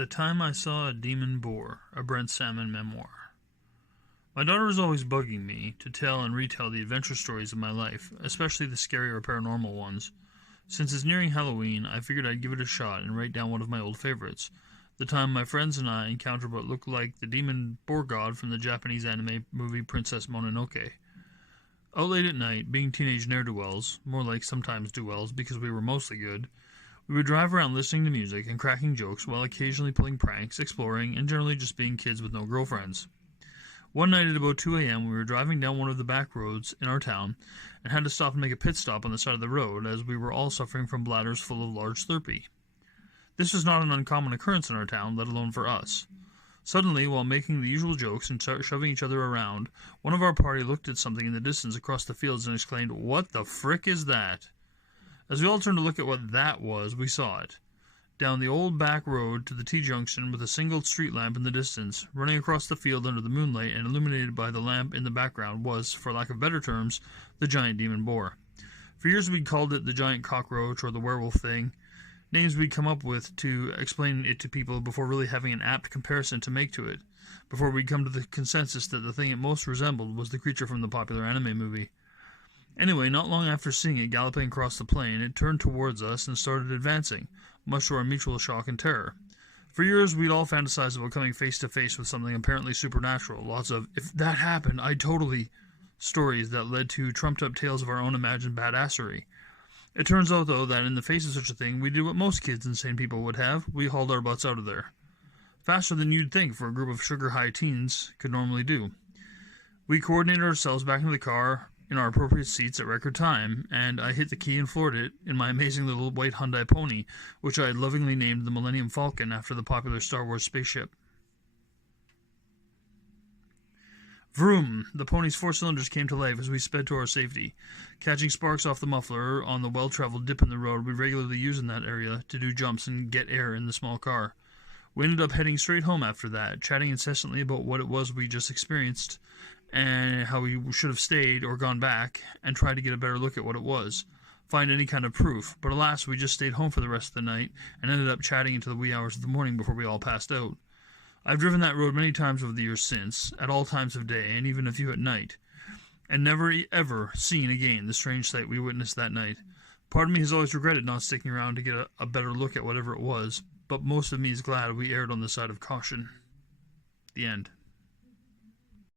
The Time I Saw a Demon Boar, a Brent Salmon memoir. My daughter is always bugging me to tell and retell the adventure stories of my life, especially the scary or paranormal ones. Since it's nearing Halloween, I figured I'd give it a shot and write down one of my old favorites. The time my friends and I encountered what looked like the demon boar god from the Japanese anime movie Princess Mononoke. Out late at night, being teenage ne'er-do-wells, more like sometimes do-wells because we were mostly good, we would drive around listening to music and cracking jokes while occasionally pulling pranks, exploring, and generally just being kids with no girlfriends. One night at about 2 a.m. we were driving down one of the back roads in our town and had to stop and make a pit stop on the side of the road as we were all suffering from bladders full of large Slurpee. This was not an uncommon occurrence in our town, let alone for us. Suddenly, while making the usual jokes and shoving each other around, one of our party looked at something in the distance across the fields and exclaimed, "What the frick is that?" As we all turned to look at what that was, we saw it. Down the old back road to the T-junction with a single street lamp in the distance, running across the field under the moonlight and illuminated by the lamp in the background was, for lack of better terms, the giant demon boar. For years we'd called it the giant cockroach or the werewolf thing, names we'd come up with to explain it to people before really having an apt comparison to make to it, before we'd come to the consensus that the thing it most resembled was the creature from the popular anime movie. Anyway, not long after seeing it galloping across the plain, it turned towards us and started advancing, much to our mutual shock and terror. For years, we'd all fantasized about coming face to face with something apparently supernatural. Lots of, "if that happened, I'd totally," stories that led to trumped-up tales of our own imagined badassery. It turns out, though, that in the face of such a thing, we did what most kids and sane people would have. We hauled our butts out of there. Faster than you'd think for a group of sugar-high teens could normally do. We coordinated ourselves back into the car in our appropriate seats at record time, and I hit the key and floored it in my amazing little white Hyundai Pony, which I had lovingly named the Millennium Falcon after the popular Star Wars spaceship. Vroom! The pony's 4 cylinders came to life as we sped to our safety, catching sparks off the muffler on the well-traveled dip in the road we regularly use in that area to do jumps and get air in the small car. We ended up heading straight home after that, chatting incessantly about what it was we just experienced, and how we should have stayed or gone back and tried to get a better look at what it was, find any kind of proof, but alas, we just stayed home for the rest of the night and ended up chatting into the wee hours of the morning before we all passed out. I've driven that road many times over the years since, at all times of day, and even a few at night, and never ever seen again the strange sight we witnessed that night. Part of me has always regretted not sticking around to get a better look at whatever it was, but most of me is glad we erred on the side of caution. The end.